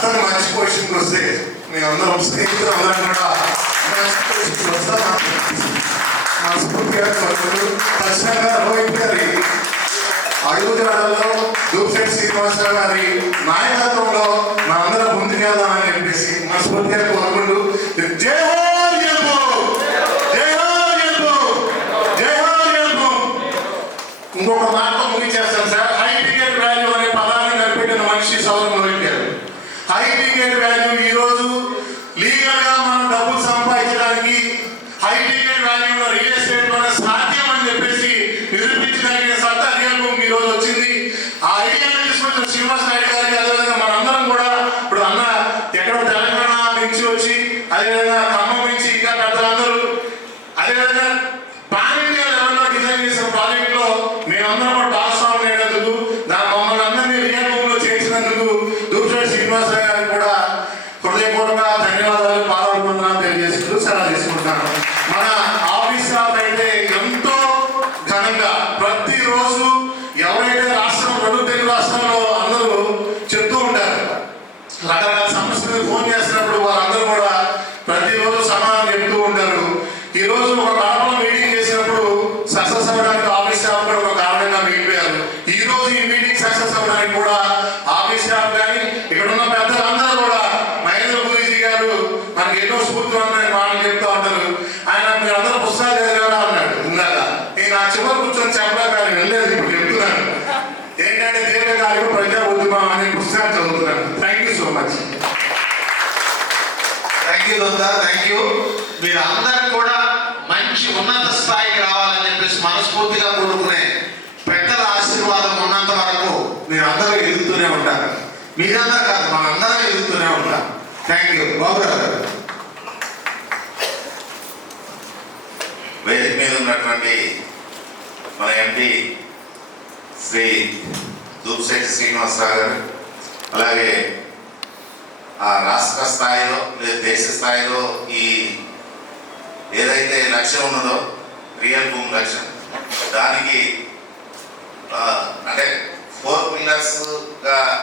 అతను మంచి పొజిషన్కి వస్తే మేమందరం స్నేహితులు అందరం కూడా మంచి పొజిషన్కి వస్తాం. మనస్ఫూర్తిగా ఖచ్చితంగా రోహిత్ గారి అడుగుజాడల్లో దూప్శెట్టి శ్రీనివాసరావు గారి నాయకత్వంలో మనందరం ముందుకెళ్దామని చెప్పేసి మనస్ఫూర్తిగా కోరుకుంటూ జై హో గెలుపు, జై హో గెలుపు, జై హో గెలుపు. ఇంకొక మాటతో ముగించేస్తాను సార్. హై టికెట్ వాల్యూ అనే పదాన్ని కనిపెట్టిన మనిషి సౌరవ్ రోహిత్ గారు. హై టికెట్ వాల్యూ ఈరోజు లీగల్ గా మనం డబ్బులు సంపాదించడానికి హై టికెట్ వాల్యూలో రియల్ ఎస్టేట్ వల్ల సాధ్యం అని చెప్పేసి నిరూపించగలిగిన సత్తా రియల్ భూమి ఈ రోజు వచ్చింది. ఆ ఐడియాను తీసుకొచ్చిన శ్రీనివాస నాయుడు గారికి, అదేవిధంగా మనందరం కూడా ఇప్పుడు అన్న ఎక్కడో తెలంగాణ నుంచి వచ్చి, అదేవిధంగా ఖమ్మం నుంచి ఇంకా పెద్దలందరూ, అదేవిధంగా పాన్ ఇండియా లెవెల్లో డిజైన్ చేసిన ప్రాజెక్ట్ లో మేమందరం కూడా భాగస్వామ్యం అయినందుకు, మమ్మల్ని అందరినీ రియల్ భూమిలో చేసినందుకు దూప్శెట్టి శ్రీనివాసరావు గారికి కూడా హృదయపూర్వక ధన్యవాదాలు, పాదాభివందనాలు తెలియజేస్తూ సెలవు తీసుకుంటున్నాను. మన ఆఫీస్ స్టాఫ్ అయితే ఎంతో ఘనంగా ప్రతిరోజు ఎవరైతే రాష్ట్రం రెండు తెలుగు రాష్ట్రాల్లో అందరూ చెప్తూ ఉంటారు, రకరకాల సమస్యలు ఫోన్ చేసినప్పుడు వాళ్ళందరూ కూడా ప్రతిరోజు సమాధానం చెప్తూ ఉంటారు. ఈరోజు ఒక కడపలో మీటింగ్ చేసినప్పుడు సక్సెస్ అవ్వడానికి ఆఫీస్ స్టాఫ్ కూడా ఒక కారణంగా మిగిలిపోయారు. ఈ రోజు ఈ మీటింగ్ సక్సెస్ అవ్వడానికి కూడా ఆఫీస్ స్టాఫ్ కానీ ఇక్కడ ఉన్న పెద్దలందరూ కూడా, మహేంద్ర గురూజీ గారు మనకి ఎన్నో స్ఫూర్తివంతమైన మాటలు చెప్తూ ఉంటారు. ఆయన మీరు అందరూ పుస్తకాలు చదివారా అన్నాడు ఇందాక. నేను ఆ చివరి కూర్చొని చెప్పడానికి ఆయన వెళ్ళలేదు, ఇప్పుడు చెప్తున్నాను. ఏంటంటే దీర్ఘకాలిక ప్రజా ఉద్యమం అనే పుస్తకాలు చదువుతున్నాను. Thank you so much. Thank you Donta, thank you. మీరు అందరు కూడా మంచి ఉన్నత స్థాయికి రావాలని చెప్పేసి మనస్ఫూర్తిగా కోరుకునే పెద్దల ఆశీర్వాదం ఉన్నంత వరకు మీరు అందరూ ఎదుగుతూనే ఉంటారు. మీరందరూ కాదు, మనందరం ఎదుగుతూనే ఉంటాం. Thank you. బాబురావు గారు. వేదిక మీద ఉన్నటువంటి మన ఎంపీ శ్రీ దూప్శెట్టి శ్రీనివాసరావు గారు, అలాగే ఆ రాష్ట్ర స్థాయిలో లేదా దేశ స్థాయిలో ఈ ఏదైతే లక్ష్యం ఉన్నదో రియల్ భూమి లక్ష్యం, దానికి అంటే 4 పిల్లర్స్గా